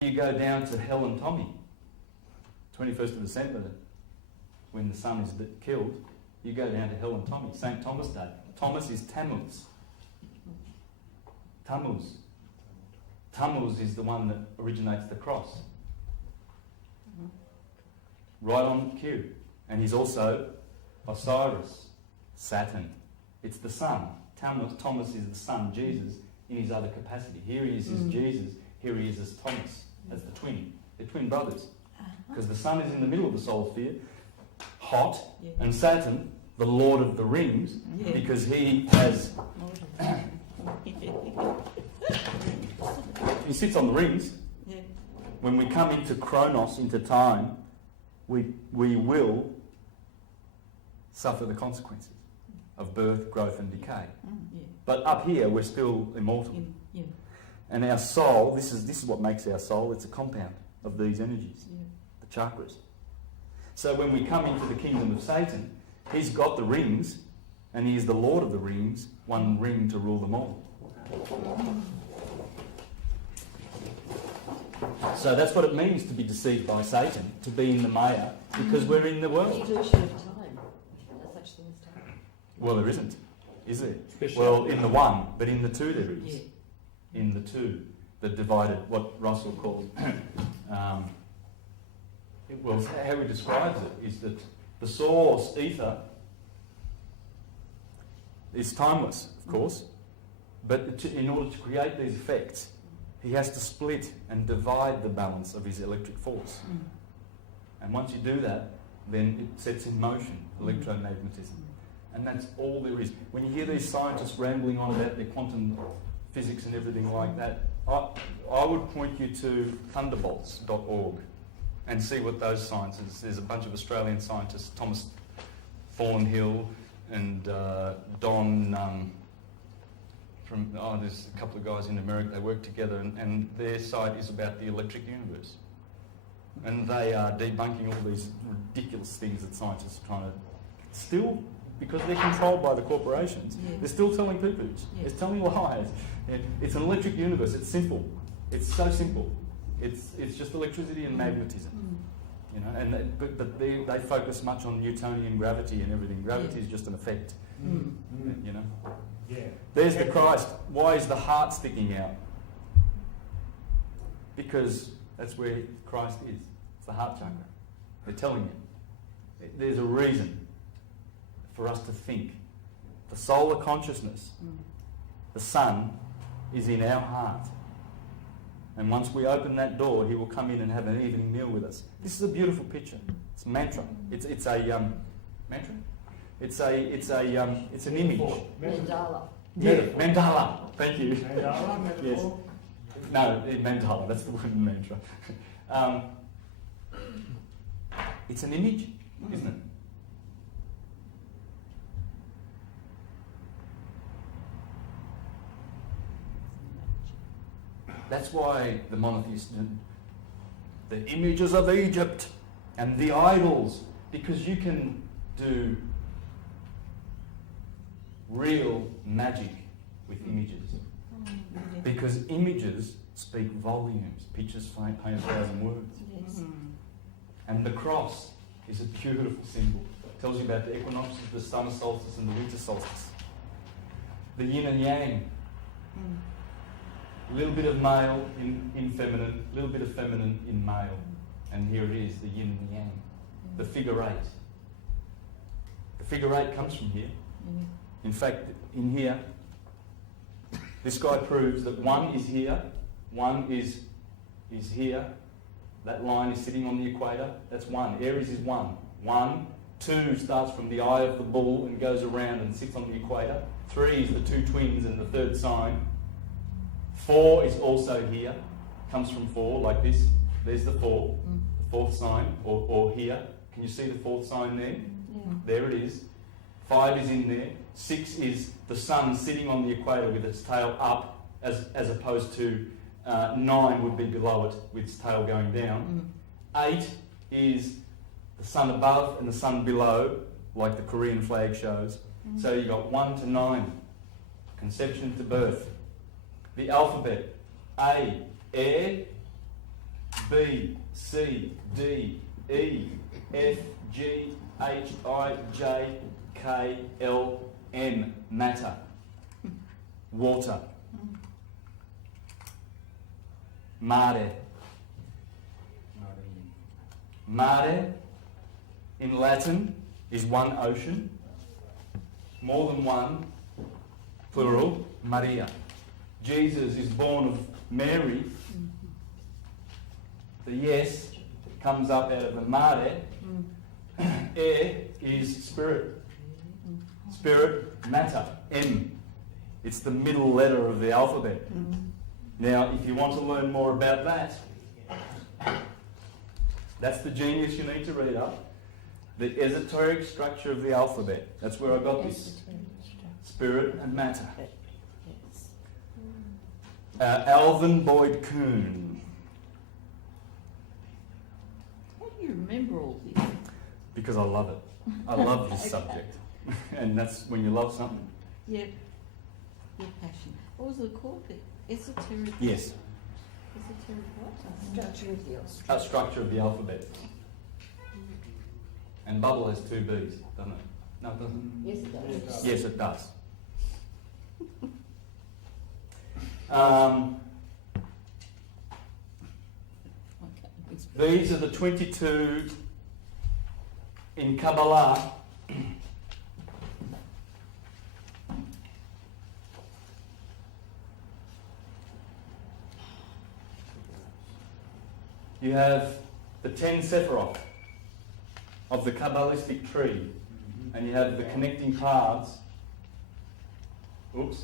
You go down to Hell and Tommy, 21st of December, when the sun is killed, you go down to Hell and Tommy, St. Thomas Day. Thomas is Tammuz. Tammuz is the one that originates the cross. Right on cue. And he's also Osiris, Saturn. It's the sun. Thomas is the son, Jesus, in his other capacity. Here he is as Jesus, here he is as Thomas, as the twin. They're twin brothers. Because the sun is in the middle of the solar sphere, hot, and Saturn, the Lord of the Rings, because he has... he sits on the rings. When we come into Chronos, into time, we will suffer the consequences of birth, growth and decay. But up here, we're still immortal. And our soul, this is what makes our soul, it's a compound of these energies, the chakras. So when we come into the kingdom of Satan, he's got the rings, and he is the Lord of the rings, one ring to rule them all. So that's what it means to be deceived by Satan, to be in the Maya, because we're in the world. Illusion of time. There's such thing as time. Well, there isn't, is there? Well, in the one, but in the two there is. In the two, that divided, what Russell calls, well, how he describes it is that the source, ether, is timeless, of course, but in order to create these effects, he has to split and divide the balance of his electric force. And once you do that, then it sets in motion electromagnetism. And that's all there is. When you hear these scientists rambling on about their quantum physics and everything like that, I would point you to thunderbolts.org and see what those scientists, there's a bunch of Australian scientists, Thomas Thornhill and Don... there's a couple of guys in America, they work together, and their site is about the electric universe. And they are debunking all these ridiculous things that scientists are trying to still, because they're controlled by the corporations, they're still telling poo-poos. They're telling lies. It's an electric universe, it's simple. It's so simple. It's just electricity and magnetism. You know, and but they focus much on Newtonian gravity and everything. Gravity is just an effect. You know? Yeah. There's the Christ. Why is the heart sticking out? Because that's where Christ is. It's the heart chakra. They're telling you. There's a reason for us to think. The solar consciousness, the sun, is in our heart. And once we open that door, he will come in and have an evening meal with us. This is a beautiful picture. It's a mantra. It's a mantra. It's an image. Mandala. Yeah, mandala. Thank you. Mandala, metaphor? Yes. No, mandala. That's the word mantra. It's an image, isn't it? That's why the monotheists, the images of Egypt and the idols, because you can do real magic with images. Because images speak volumes. Pictures paint 1,000 words. And the cross is a beautiful symbol. It tells you about the equinoxes, the summer solstice and the winter solstice. The yin and yang. A little bit of male in feminine, a little bit of feminine in male. And here it is, the yin and the yang. The figure eight. The figure eight comes from here. In fact, in here, this guy proves that one is here, one is here. That line is sitting on the equator. That's one. Aries is one. 1, 2 starts from the eye of the bull and goes around and sits on the equator. 3 is the two twins and the third sign. 4 is also here, comes from 4 like this. There's the 4, the fourth sign, or here. Can you see the fourth sign there? There it is. 5 is in there. 6 is the sun sitting on the equator with its tail up, as opposed to 9 would be below it with its tail going down. 8 is the sun above and the sun below, like the Korean flag shows. So you've got 1 to 9, conception to birth. The alphabet: A, air, B, C, D, E, F, G, H, I, J, K, L, M. Matter. Water. Mare. Mare in Latin is one ocean. More than one, plural, Maria. Jesus is born of Mary. The yes comes up out of the mare. Air is spirit. Spirit, matter, M. It's the middle letter of the alphabet. Now, if you want to learn more about that, that's the genius you need to read up. The esoteric structure of the alphabet. That's where I got this. Spirit and matter. Alvin Boyd Kuhn. How do you remember all this? Because I love it. I love this subject. And that's when you love something. Yep. Your passion. What was it called? Esoteric? Yes. Esoteric what? Structure of the Structure of the alphabet. And bubble has two B's, doesn't it? No, it doesn't. Yes, it does. Yes, it does. These are the 22 in Kabbalah. You have the 10 Sephiroth of the Kabbalistic tree, and you have the connecting paths. Oops,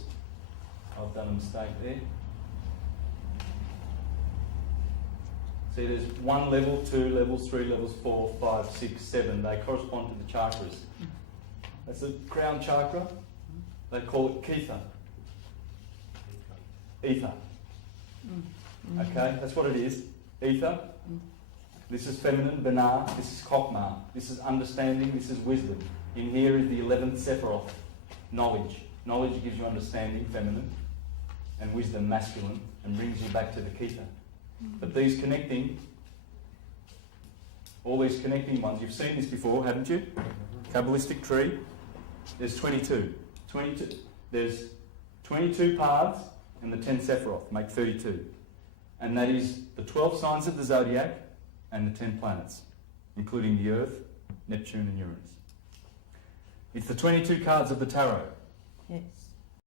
I've done a mistake there. See, there's 1 level, 2 levels, 3 levels, 4, 5, 6, 7. They correspond to the chakras. That's the crown chakra. They call it Ketha. Ether. Okay, that's what it is. Ether. This is feminine, Binah. This is Chokmah. This is understanding. This is wisdom. In here is the 11th Sephiroth. Knowledge. Knowledge gives you understanding, feminine, and wisdom, masculine, and brings you back to the Ketha. But these connecting, all these connecting ones, you've seen this before, haven't you? Kabbalistic tree. There's 22. There's 22 paths, and the 10 Sephiroth make 32. And that is the 12 signs of the zodiac and the 10 planets, including the Earth, Neptune and Uranus. It's the 22 cards of the tarot. Yes.